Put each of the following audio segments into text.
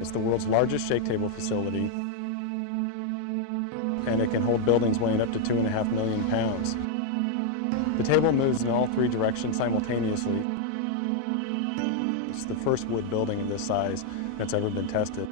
It's the world's largest shake table facility, and it can hold buildings weighing up to 2.5 million pounds. The table moves in all 3 directions simultaneously. It's the first wood building of this size that's ever been tested.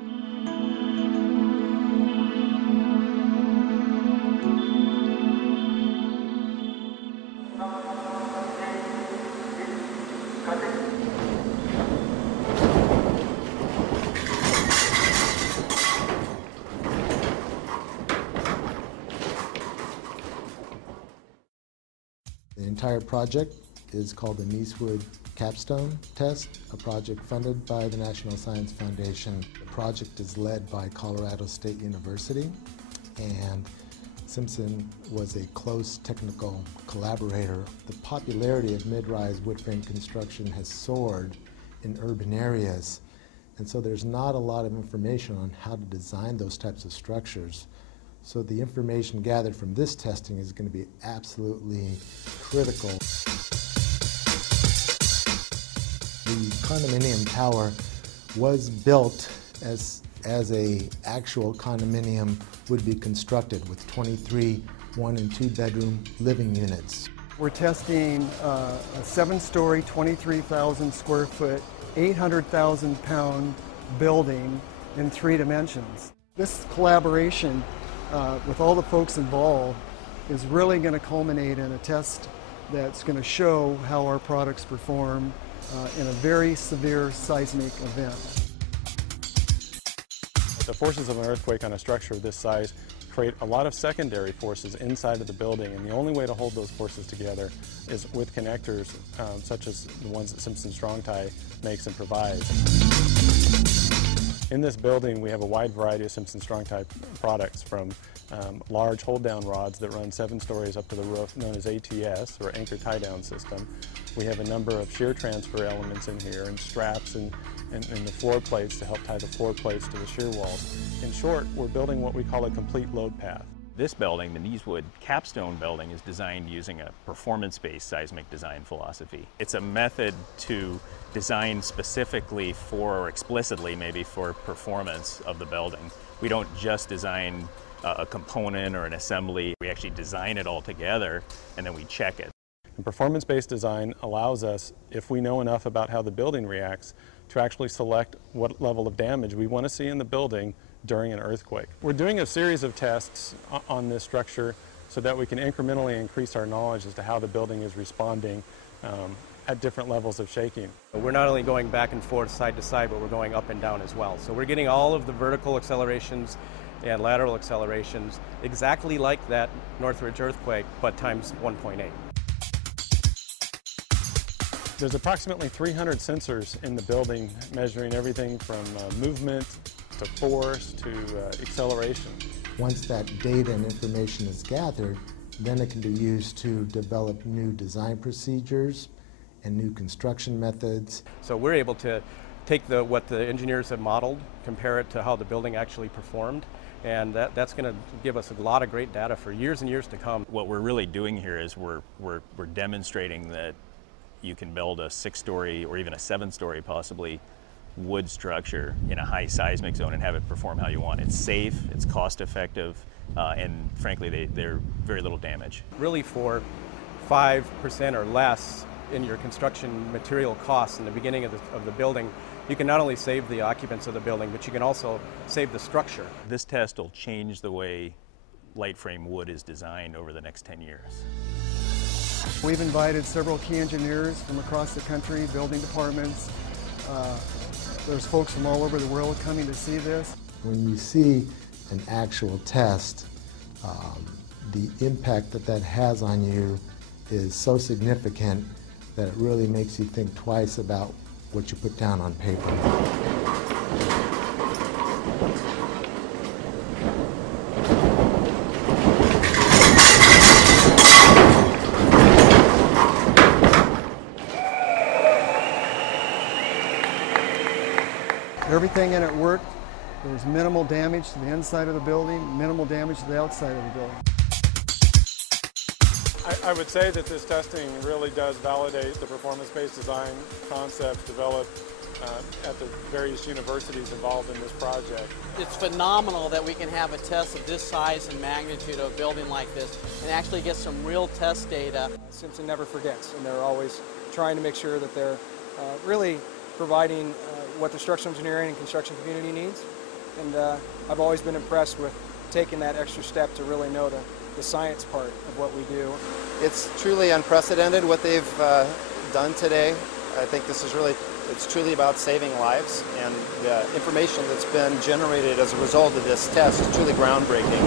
The entire project is called the Niecewood Capstone Test, a project funded by the National Science Foundation. The project is led by Colorado State University, and Simpson was a close technical collaborator. The popularity of mid-rise wood frame construction has soared in urban areas, and so there's not a lot of information on how to design those types of structures. So the information gathered from this testing is going to be absolutely critical. The condominium tower was built as a actual condominium would be constructed with 23 1- and 2-bedroom living units. We're testing a 7-story, 23,000 square foot, 800,000 pound building in 3 dimensions. This collaboration with all the folks involved is really going to culminate in a test that's going to show how our products perform in a very severe seismic event. The forces of an earthquake on a structure of this size create a lot of secondary forces inside of the building, and the only way to hold those forces together is with connectors such as the ones that Simpson Strong Tie makes and provides. In this building, we have a wide variety of Simpson Strong Tie products, from large hold-down rods that run 7 stories up to the roof, known as ATS, or Anchor Tie-Down System. We have a number of shear transfer elements in here, and straps and the floor plates to help tie the floor plates to the shear walls. In short, we're building what we call a complete load path. This building, the Niecewood Capstone building, is designed using a performance-based seismic design philosophy. It's a method to design specifically for, or explicitly maybe, for performance of the building. We don't just design a component or an assembly. We actually design it all together, and then we check it. And performance-based design allows us, if we know enough about how the building reacts, to actually select what level of damage we want to see in the building during an earthquake. We're doing a series of tests on this structure so that we can incrementally increase our knowledge as to how the building is responding at different levels of shaking. We're not only going back and forth, side to side, but we're going up and down as well. So we're getting all of the vertical accelerations and lateral accelerations exactly like that Northridge earthquake, but times 1.8. There's approximately 300 sensors in the building, measuring everything from movement to force to acceleration. Once that data and information is gathered, then it can be used to develop new design procedures and new construction methods. So we're able to take what the engineers have modeled, compare it to how the building actually performed, and that's going to give us a lot of great data for years and years to come. What we're really doing here is we're demonstrating that you can build a 6-story or even a 7-story possibly wood structure in a high seismic zone and have it perform how you want. It's safe, it's cost effective, and frankly they're very little damage. Really, for 5% or less in your construction material costs in the beginning of the building, you can not only save the occupants of the building, but you can also save the structure. This test will change the way light frame wood is designed over the next 10 years. We've invited several key engineers from across the country, building departments. There's folks from all over the world coming to see this. When you see an actual test, the impact that has on you is so significant that it really makes you think twice about what you put down on paper. Everything in it worked. There was minimal damage to the inside of the building, minimal damage to the outside of the building. I would say that this testing really does validate the performance-based design concepts developed at the various universities involved in this project. It's phenomenal that we can have a test of this size and magnitude of a building like this and actually get some real test data. Simpson never forgets, and they're always trying to make sure that they're really providing what the structural engineering and construction community needs. And I've always been impressed with taking that extra step to really know the science part of what we do. It's truly unprecedented what they've done today. I think this is it's truly about saving lives, and the information that's been generated as a result of this test is truly groundbreaking.